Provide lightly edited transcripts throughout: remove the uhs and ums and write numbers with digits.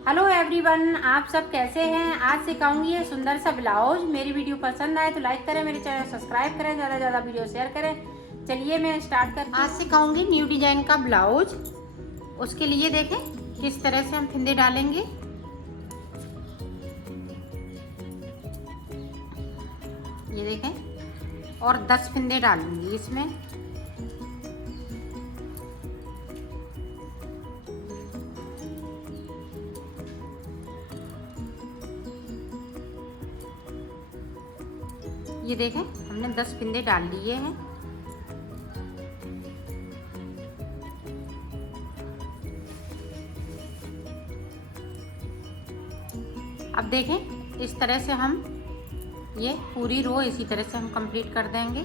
Hello everyone, आप सब कैसे हैं। आज सिखाऊंगी ये सुंदर सा ब्लाउज। मेरी वीडियो पसंद आए तो लाइक करें, मेरे चैनल सब्सक्राइब करें, ज़्यादा से ज़्यादा वीडियो शेयर करें। चलिए मैं स्टार्ट करती हूँ। आज सिखाऊंगी न्यू डिजाइन का ब्लाउज। उसके लिए देखें किस तरह से हम फिंदे डालेंगे। ये देखें, और 10 फिंदे डालूंगी इसमें। ये देखें, हमने 10 फिंदे डाल लिए हैं। अब देखें, इस तरह से हम ये पूरी रो इसी तरह से हम कंप्लीट कर देंगे।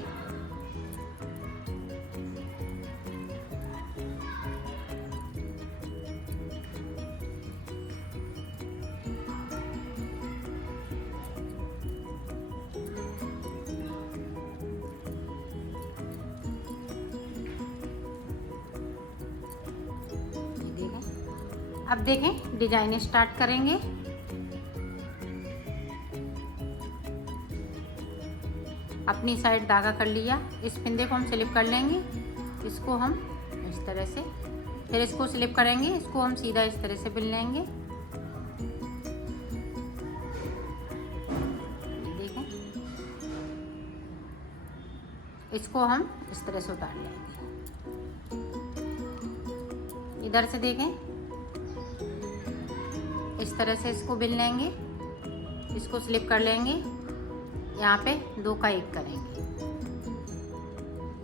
अब देखें, डिजाइन स्टार्ट करेंगे। अपनी साइड धागा कर लिया। इस फिंदे को हम स्लिप कर लेंगे, इसको हम इस तरह से, फिर इसको स्लिप करेंगे, इसको हम सीधा इस तरह से बिन लेंगे। देखें, इसको हम इस तरह से उतार लेंगे। इधर से देखें, इस तरह से इसको बिन लेंगे, इसको स्लिप कर लेंगे, यहाँ पे 2 का 1 करेंगे,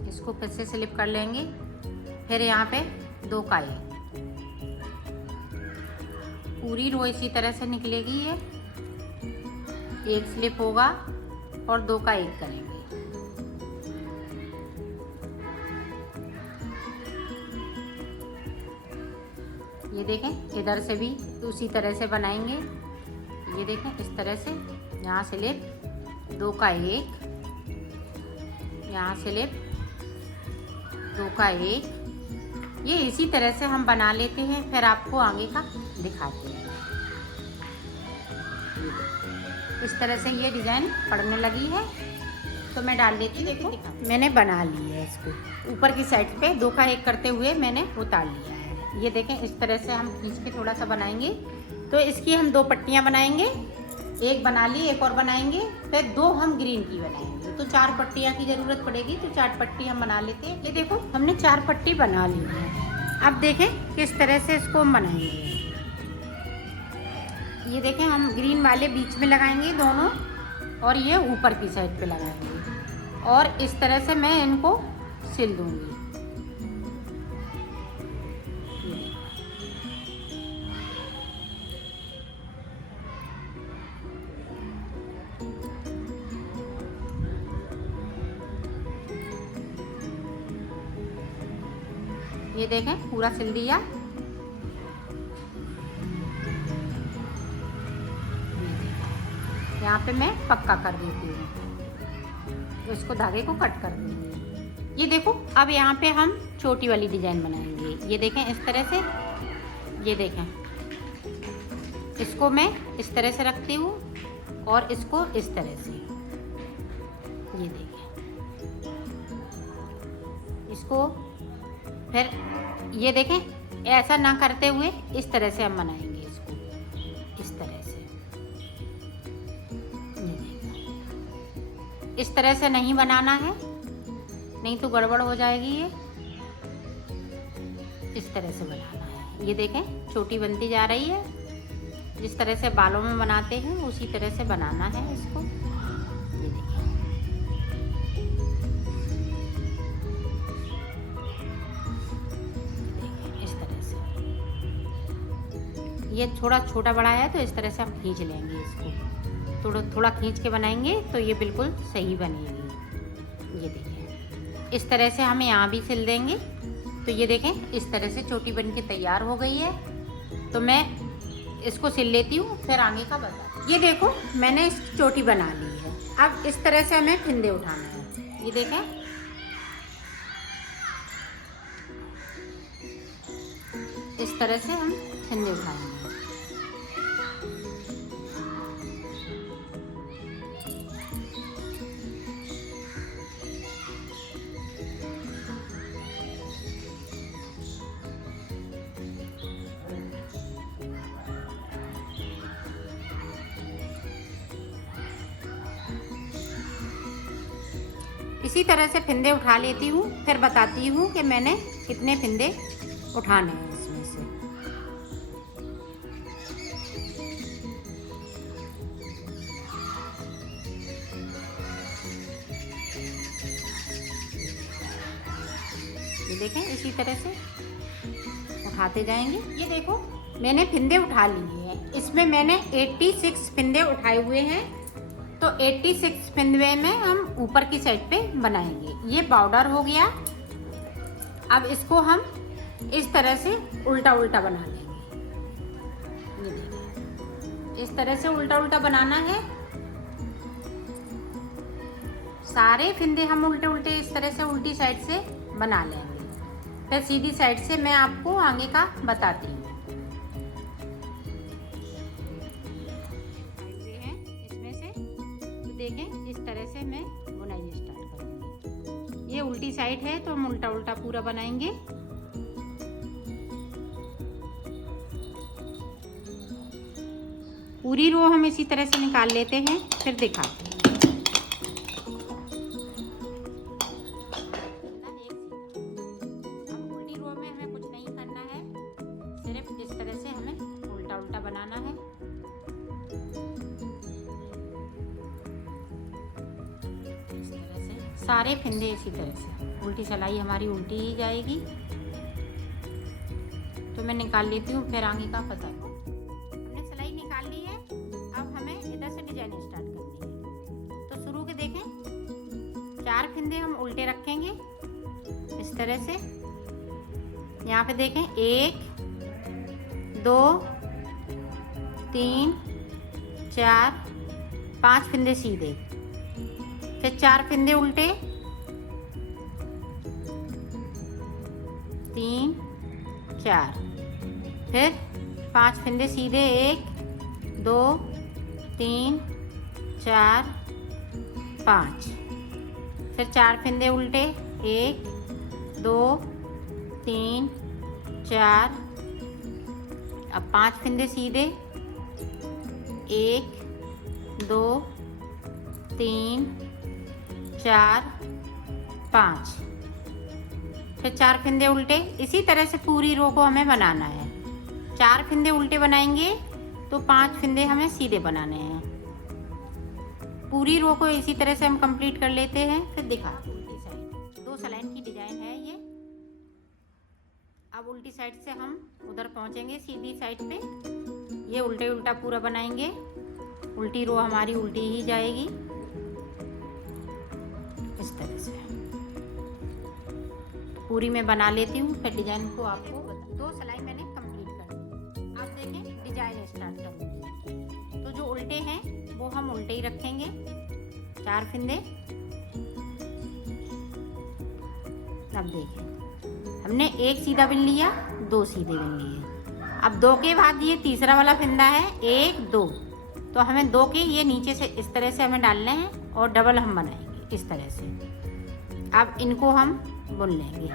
इसको फिर से स्लिप कर लेंगे, फिर यहाँ पे 2 का 1। पूरी रो इसी तरह से निकलेगी। ये 1 स्लिप होगा और 2 का 1 करेंगे। ये देखें, इधर से भी उसी तरह से बनाएंगे। ये देखें, इस तरह से यहाँ स्लिप, 2 का 1, यहाँ स्लिप, 2 का 1। ये इसी तरह से हम बना लेते हैं, फिर आपको आगे का दिखाते हैं। इस तरह से ये डिज़ाइन पड़ने लगी है तो मैं डाल देती हूँ। देखो, मैंने बना ली है इसको। ऊपर की साइड पे 2 का 1 करते हुए मैंने उतार लिया है। ये देखें, इस तरह से हम खींच के थोड़ा सा बनाएंगे। तो इसकी हम 2 पट्टियाँ बनाएंगे। एक बना ली, एक और बनाएंगे, फिर 2 हम ग्रीन की बनाएंगे। तो 4 पट्टियाँ की ज़रूरत पड़ेगी, तो 4 पट्टी हम बना लेते हैं। ये देखो, हमने 4 पट्टी बना ली है। अब देखें किस तरह से इसको हम बनाएंगे। ये देखें, हम ग्रीन वाले बीच में लगाएंगे दोनों, और ये ऊपर की साइड पे लगाएंगे, और इस तरह से मैं इनको सिल दूंगी। ये देखें, पूरा सिल दिया। यहाँ पे मैं पक्का कर देती हूँ, तो इसको धागे को कट कर दूँगी। ये देखो, अब यहाँ पे हम छोटी वाली डिजाइन बनाएंगे। ये देखें, इस तरह से। ये देखें, इसको मैं इस तरह से रखती हूँ, और इसको इस तरह से। ये देखें, इसको फिर ये देखें, ऐसा ना करते हुए इस तरह से हम बनाएंगे इसको, इस तरह से। ये देखें, इस तरह से नहीं बनाना है, नहीं तो गड़बड़ हो जाएगी। ये इस तरह से बनाना है। ये देखें, छोटी बनती जा रही है। जिस तरह से बालों में बनाते हैं उसी तरह से बनाना है इसको। ये देखें, ये थोड़ा छोटा बड़ा है तो इस तरह से हम खींच लेंगे इसको। थोड़ा थोड़ा खींच के बनाएंगे तो ये बिल्कुल सही बनेगी। ये देखिए, इस तरह से हम यहाँ भी सिल देंगे। तो ये देखें, इस तरह से चोटी बन के तैयार हो गई है। तो मैं इसको सिल लेती हूँ, फिर आगे का बता। ये देखो, मैंने इसकी चोटी बना ली है। अब इस तरह से हमें फिंदे उठाना है। ये देखें, इस तरह से हम फिंदे उठाएंगे। इसी तरह से फिंदे उठा लेती हूँ, फिर बताती हूँ कि मैंने कितने फिंदे उठाने हैं इसमें से। ये देखें, इसी तरह से उठाते जाएंगे। ये देखो मैंने फिंदे उठा लिए हैं। इसमें मैंने 86 फिंदे उठाए हुए हैं। तो 86 फिंदे में हम ऊपर की साइड पे बनाएंगे। ये पाउडर हो गया। अब इसको हम इस तरह से उल्टा उल्टा बना लेंगे। ये देखिए, इस तरह से उल्टा उल्टा बनाना है। सारे फिंदे हम उल्टे उल्टे इस तरह से उल्टी साइड से बना लेंगे। फिर सीधी साइड से मैं आपको आगे का बताती हूँ। इसमें से तो देखें, इस तरह से मैं बुनाई स्टार्ट करूँगी। ये उल्टी साइड है तो हम उल्टा उल्टा पूरा बनाएंगे। पूरी रो हम इसी तरह से निकाल लेते हैं, फिर दिखाते हैं। बनाना है। इस तरह से सारे फिंदे इसी तरह से उल्टी सिलाई हमारी उल्टी ही जाएगी। तो मैं निकाल लेती हूँ, फिर आगे का पता। हमने सिलाई निकाल ली है। अब हमें इधर से डिजाइन स्टार्ट करनी है। तो शुरू के देखें, 4 फिंदे हम उल्टे रखेंगे इस तरह से। यहाँ पे देखें, 1 2 3 4 5 फिंदे सीधे, फिर 4 फिंदे उल्टे, 3 4, फिर 5 फिंदे सीधे, 1 2 3 4 5, फिर 4 फिंदे उल्टे, 1 2 3 4, अब 5 फिंदे सीधे, 1 2 3 4 5, फिर 4 फिंदे उल्टे। इसी तरह से पूरी रो को हमें बनाना है। 4 फिंदे उल्टे बनाएंगे तो 5 फिंदे हमें सीधे बनाने हैं। पूरी रो को इसी तरह से हम कंप्लीट कर लेते हैं, फिर दिखा। उल्टी साइड 2 सलाइन की डिजाइन है ये। अब उल्टी साइड से हम उधर पहुंचेंगे सीधी साइड पे। ये उल्टे उल्टा पूरा बनाएंगे। उल्टी रो हमारी उल्टी ही जाएगी इस तरह से। पूरी मैं बना लेती हूँ, फिर डिजाइन को आपको 2 सिलाई मैंने कंप्लीट कर दी। अब देखें, डिजाइन स्टार्ट करूँगी। तो जो उल्टे हैं वो हम उल्टे ही रखेंगे। 4 फिंदे। अब देखें, हमने 1 सीधा बिन लिया, 2 सीधे बिन लिए। अब 2 के बाद ये तीसरा वाला फिंदा है, 1 2, तो हमें 2 के ये नीचे से इस तरह से हमें डालने हैं और डबल हम बनाएंगे इस तरह से। अब इनको हम बुन लेंगे।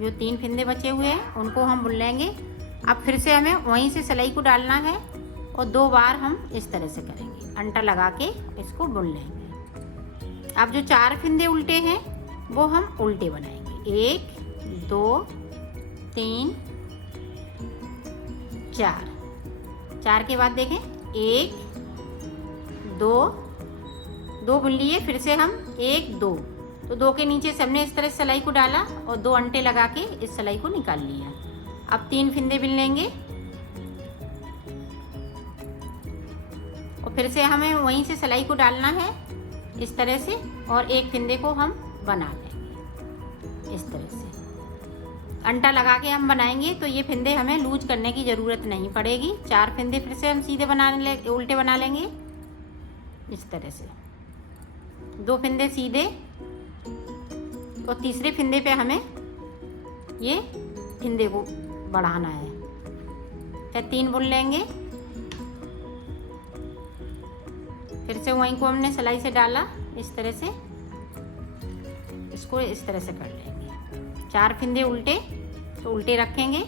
जो 3 फिंदे बचे हुए हैं उनको हम बुन लेंगे। अब फिर से हमें वहीं से सिलाई को डालना है और 2 बार हम इस तरह से करेंगे, अंटा लगा के इसको बुन लेंगे। अब जो 4 फिंदे उल्टे हैं वो हम उल्टे बनाएंगे। 1 2 3 4, 4 के बाद देखें, 1 2 बुन लिए। फिर से हम 1 2, तो 2 के नीचे सबने इस तरह सिलाई को डाला और 2 अंटे लगा के इस सिलाई को निकाल लिया। अब 3 फिंदे बिन लेंगे और फिर से हमें वहीं से सिलाई को डालना है इस तरह से, और 1 फिंदे को हम बना लेंगे इस तरह से। अंटा लगा के हम बनाएंगे तो ये फिंदे हमें लूज करने की ज़रूरत नहीं पड़ेगी। 4 फिंदे फिर से हम सीधे उल्टे बना लेंगे इस तरह से। 2 फिंदे सीधे और तीसरे फिंदे पे हमें ये फिंदे को बढ़ाना है। फिर 3 बुन लेंगे। फिर से वहीं को हमने सिलाई से डाला इस तरह से, इसको इस तरह से कर लेंगे। 4 फिंदे उल्टे, तो उल्टे रखेंगे।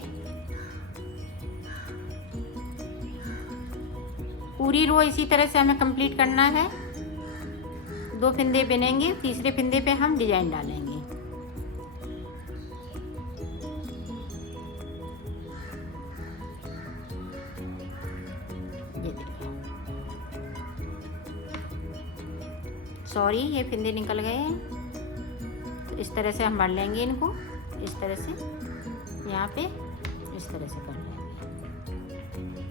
पूरी रो इसी तरह से हमें कंप्लीट करना है। 2 फंदे बिनेंगे, तीसरे फंदे पे हम डिजाइन डालेंगे। ये देखिए, सॉरी ये फंदे निकल गए हैं। तो इस तरह से हम भर लेंगे इनको, इस तरह से यहाँ पे इस तरह से कर लेंगे।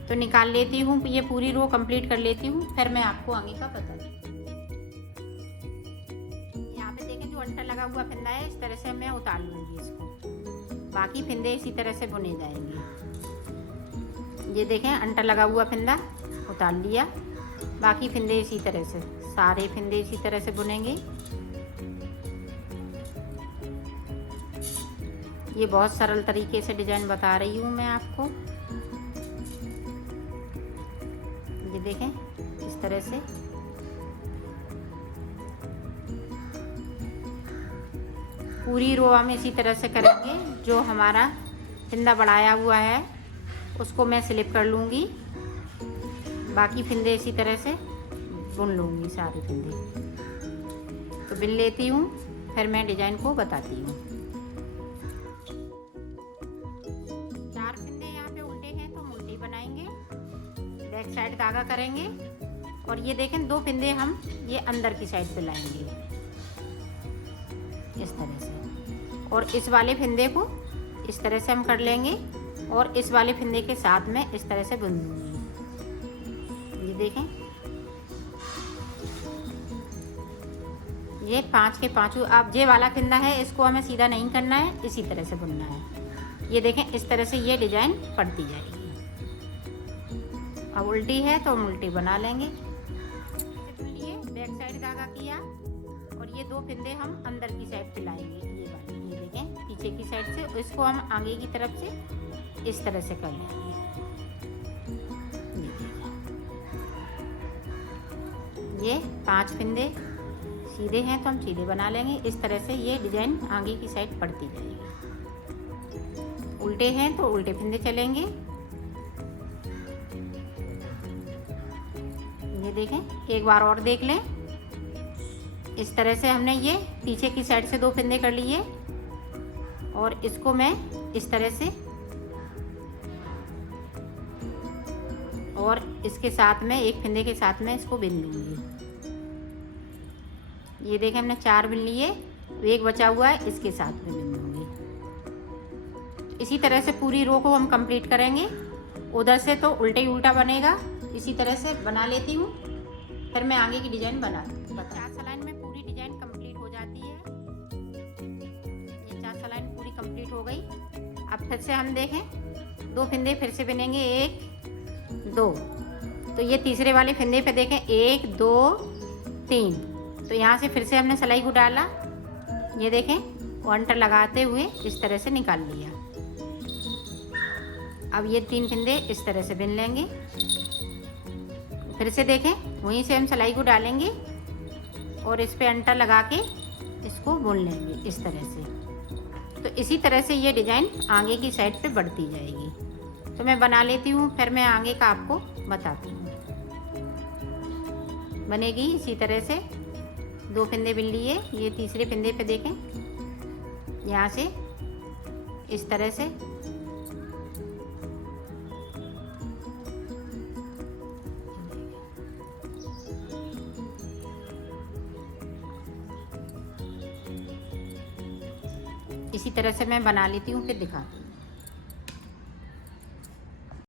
तो निकाल लेती हूँ, ये पूरी रो कंप्लीट कर लेती हूँ, फिर मैं आपको आगे का बताती हूँ। यहाँ पे देखें जो अंटा लगा हुआ फंदा है, इस तरह से मैं उतार लूँगी इसको। बाकी फंदे इसी तरह से बुने जाएंगे। ये देखें अंटा लगा हुआ फंदा उतार लिया, बाकी फंदे इसी तरह से, सारे फंदे इसी तरह से बुनेंगे। ये बहुत सरल तरीके से डिजाइन बता रही हूँ मैं आपको। ये देखें इस तरह से पूरी रो हम इसी तरह से करेंगे। जो हमारा फंदा बढ़ाया हुआ है उसको मैं स्लिप कर लूँगी, बाकी फंदे इसी तरह से बुन लूँगी सारे फंदे। तो बिन लेती हूँ, फिर मैं डिजाइन को बताती हूँ। 4 फंदे यहाँ पे उल्टे हैं तो हम उल्टे बनाएंगे, बैक साइड धागा करेंगे। और ये देखें 2 फंदे हम ये अंदर की साइड पे लाएंगे इस तरह से, और इस वाले फंदे को इस तरह से हम कर लेंगे और इस वाले फंदे के साथ में इस तरह से बुन दूंगी। ये देखें ये 5 के 5। अब ये वाला फंदा है, इसको हमें सीधा नहीं करना है, इसी तरह से बुनना है। ये देखें इस तरह से ये डिजाइन पड़ती जाएगी। अब उल्टी है तो हम उल्टी बना लेंगे। लिए बैक साइड धागा किया और ये 2 फंदे हम अंदर की साइड पे लाएंगे। ये वाले ये देखें पीछे की साइड से, इसको हम आगे की तरफ से इस तरह से कर लेंगे। ये 5 फंदे सीधे हैं तो हम सीधे बना लेंगे। इस तरह से ये डिजाइन आगे की साइड पड़ती जाएगी। उल्टे हैं तो उल्टे फंदे चलेंगे। ये देखें एक बार और देख लें। इस तरह से हमने ये पीछे की साइड से 2 फंदे कर लिए और इसको मैं इस तरह से और इसके साथ में एक फंदे के साथ में इसको बिन लूँगी। ये देखें हमने 4 बिन लिए, एक बचा हुआ है इसके साथ में बिन लूँगी। इसी तरह से पूरी रो को हम कंप्लीट करेंगे। उधर से तो उल्टे ही उल्टा बनेगा, इसी तरह से बना लेती हूँ, फिर मैं आगे की डिजाइन बनाती हूँ। 4 सलाइन में पूरी डिजाइन कंप्लीट हो जाती है। ये 4 सलाइन पूरी कंप्लीट हो गई। अब फिर से हम देखें 2 फंदे फिर से बिनेंगे, 1 2। तो ये तीसरे वाले फंदे पे देखें 1 2 3। तो यहाँ से फिर से हमने सिलाई को डाला। ये देखें वो अंटर लगाते हुए इस तरह से निकाल लिया। अब ये 3 फंदे इस तरह से बिन लेंगे। फिर से देखें वहीं से हम सिलाई को डालेंगे और इस पे अंटर लगा के इसको बुन लेंगे इस तरह से। तो इसी तरह से ये डिजाइन आगे की साइड पे बढ़ती जाएगी। तो मैं बना लेती हूँ, फिर मैं आगे का आपको बताती हूँ। बनेगी इसी तरह से। 2 फंदे बिन लिए, ये तीसरे फंदे पे देखें यहाँ से इस तरह से इसी तरह से मैं बना लेती हूँ, फिर दिखाती हूँ।